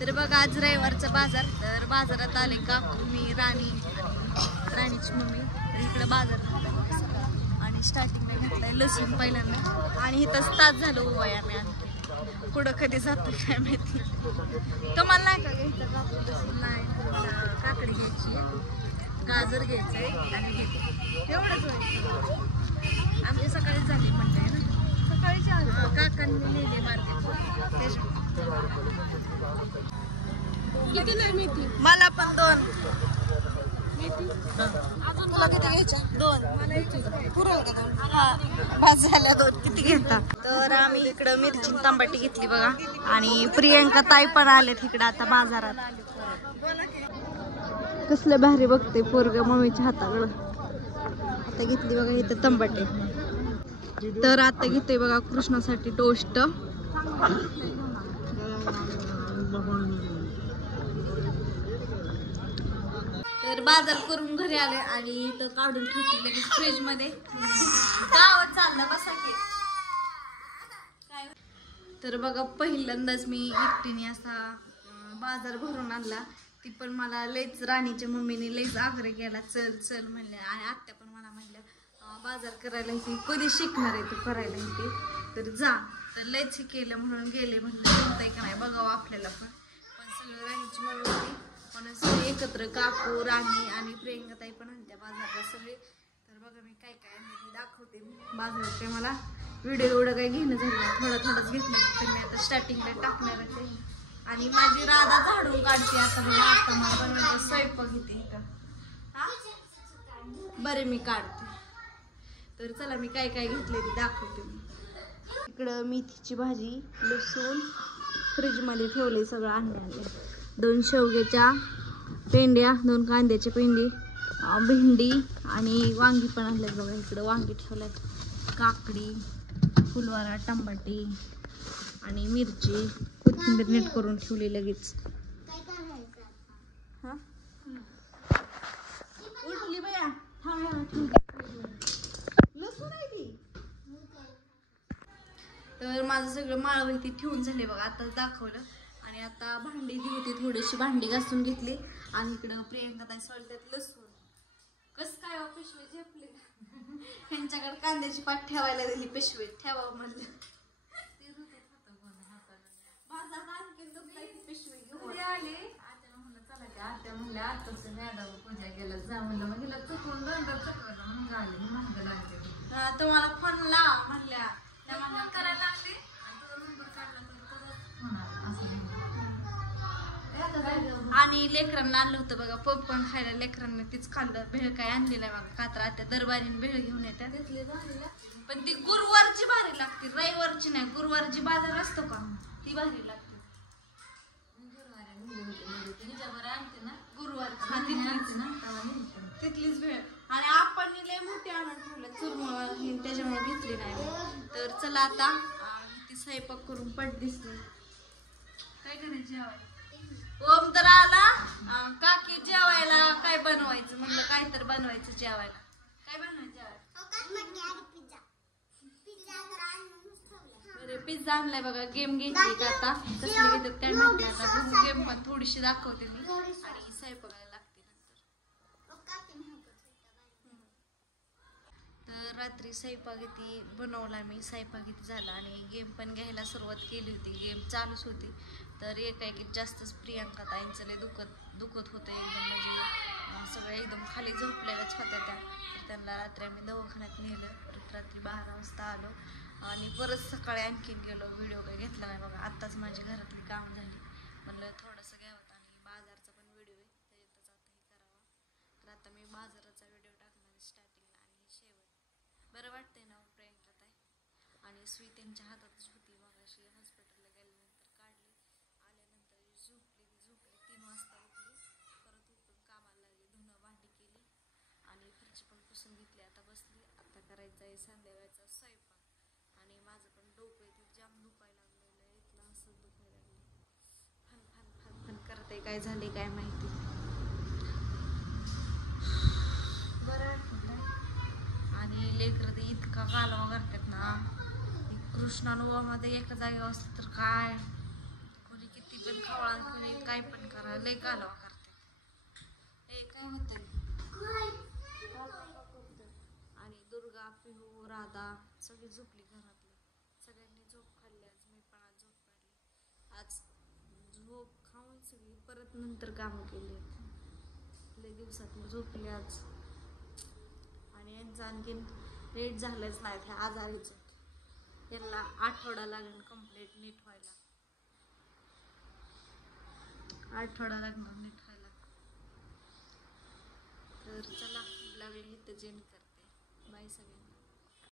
तर बघा आज रविवारचा बाजार. तर बाजारात आले का मी राणीची मम्मी. तर इकडे बाजार आणि स्टार्टिंगला घेतलाय लसूण पहिल्यांदा आणि इथंच तास झालं उभा आहे आम्ही. आणखी पुढं कधी जातो काय माहिती. तुम्हाला नाही का घ्यायचं लसूण? नाही, काकडी घ्यायची, गाजर घ्यायचंय आणि एवढंच व्हायचं. आमची सकाळीच झाली म्हणजे ना, सकाळीच काकांनी नेले मार्केट. किती नाही मेथी? मला पण 2 मेथी अजून. तुला किती घ्यायच्या? 2 पुरव का? हा बस झाल्या 2. किती घेतात? तर आम्ही इकडं मिरची तांबाटी घेतली बघा. आणि प्रियंका ताई पण आलेत इकडं आता बाजारात. कसलं भारी बघते पोरग मम्मीच्या हाताकडं. आता घेतली बघा इथं तंबाटे. तर आता घेतोय बघा कृष्णासाठी टोस्ट. तर बाजार करून घरी आले आणि इथं काढून ठेवते लगेच फ्रीज मध्ये. गावात चाललं बसा की. तर बघा पहिल्यांदाच मी एकटीने असा बाजार भरून आणला. ती पण मला लईच राणीच्या मम्मीने लईच आग्रह केला, चल चल म्हणल्या. आणि आत्या पण मला म्हणल्या बाजार करायला ती कधी शिकणार आहे तू करायला इथे, तर जा. तर लईच केलं म्हणून गेले. म्हणलं जमतंय का नाही बघावं आपल्याला पण. सगळं राणीची मम्मी होती म्हणून सगळे एकत्र, काकू, राणी आणि प्रियंका ताई पण आणत्या बाजारला सगळे. तर बघा मी काय काय आणलं दाखवते. बाजाराचे मला व्हिडिओ एवढं काही घेणं झालं नाही, थोडंच घेतलं. तर मी आता स्टार्टिंगला टाकणारच आहे. आणि माझी राधा झाडून काढते आता. आता मला बनवायचं स्वयंपाक घेते इथं. हा बरे मी काढते. तर चला मी काय काय घेतले ते दाखवते मी. इकडं मेथीची भाजी, लसूण फ्रीजमध्ये ठेवले सगळं आणले. 2 शेवग्याच्या पेंड्या, 2 कांद्याच्या पेंडी, भेंडी आणि वांगी पण आणल्यात बघा. इकडं वांगी ठेवल्यात, काकडी, फुलवारा, टमाटे आणि मिरची, कोथिंबीर नीट करून ठेवली लगेच. हा उठली बया. लसूण आहे ती. तर माझं सगळं माळवती ठेवून झाले बघा. आताच दाखवलं. आणि आता भांडी होती, थोडीशी भांडी घासून घेतली. आणि इकडं प्रियंका ताई सोलत्यात लसूण. कसं काय पिशवी झेपली. ह्यांच्याकडे कांद्याची पात ठेवायला दिली, पिशवीत ठेवावं म्हणलं. बाजारात आणखी दुखताय ती पिशवी घेऊन आले. आत्या म्हणल्या आताच मॅडम पूजा केला जा म्हणलं. मग हिला चुकून दंड चुकवलं म्हणून आले. मी मागं लागते. तुम्हाला फोन लावा म्हणल्या. त्या फोन करायला लागले आणि तुझा नंबर काढला तर तसंच होणार असं. आणि लेकरांना आणलं होतं बघा पॉपकॉर्न खायला. लेकरांना तीच खाल्लं. भेळ काय आणली नाही बघा. का तर आता दरबारीने भेळ घेऊन येतात. पण ती गुरुवारची भारी लागते, रविवारची नाही. गुरुवारची बाजार असतो का ती भारी लागते. तिथलीच भेळ. आणि आपण लय मोठी आणून ठेवलं चुरमुळ, त्याच्यामुळे घेतली नाही. तर चला आता ती स्वयंपाक करून पट दिसली. काय करायचं जेवायला? ओम तर आला. काकी जेवायला काय बनवायचं म्हणलं. काय तर बनवायचं जेवायला. काय बनवायचं जेवायला? अरे पिझ्झा आणलाय बघा. गेम घ्यायची का आता? कसली घेतात काय माहिती. आता गेम पण थोडीशी दाखवते मी आणि स्वयंपाकाला लागते नंतर. तर रात्री स्वयंपाकी बनवला मी. स्वयंपाकी झाला आणि गेम पण घ्यायला सुरुवात केली होती. गेम चालूच होती. तर एकाएकी जास्तच प्रियंका ताईंचं लय दुखत होतं एकदम. म्हणजे सगळं एकदम खाली झोपलेल्याच होत्या त्या. तर त्यांना रात्री आम्ही दवाखान्यात नेलं. रात्री 12 वाजता आलो आणि परत सकाळी आणखीन गेलो. व्हिडिओ काही घेतला नाही बघा. आत्ताच माझी घरातली काम झाली. म्हणलं थोडंसं घ्यावं आणि बाजारचा पण व्हिडिओ आहे त्याच्यातच आताही करावा. तर आता मी बाजाराचा व्हिडिओ टाकणार स्टार्टिंगला आणि शेवट. बरं वाटतंय ना प्रियंका ताई? आणि स्वी त्यांच्या हातातच होती मग अशी. हॉस्पिटलला गेल्यानंतर काढली. आल्यानंतर झोपली 3 वाजता उठली. परत उठून कामाला लागली. धुणं भांडी केली आणि फरची पण पुसून घेतली. आता बसली. आता करायचं आहे संध्याकाळचा स्वयंपाक. आणि माझं पण डोकं इथे जाम दुखायला लागलेलं. इथलं असं दुखायला लागलं. फन फन फन फन करते. काय झाले काय माहिती. बरं. आणि लेकरं ते इतका कालवा करतात ना. कृष्णानुवामध्ये एका जागेवर असलं तर काय कोणी किती पण खवळा कोणी काय पण करा, लय कालवा करते. काय होतंय आणि दुर्गा, पिहू, राधा सगळी झोपली घरातली. सगळ्यांनी झोप खाल्ली. आज मी पण आज झोप काढली. आज झोप खाऊन सगळी परत नंतर कामं केली. लय दिवसात झोपली आज. आणि यांचं आणखीन नीट झालंच नाही ह्या आजारीचं. याला आठवडा लागेल कम्प्लीट नीट व्हायला. आठवडा लागणार नीट व्हायला. तर चला ब्लॉग इथं एंड करते. बाय सगळ्यांना.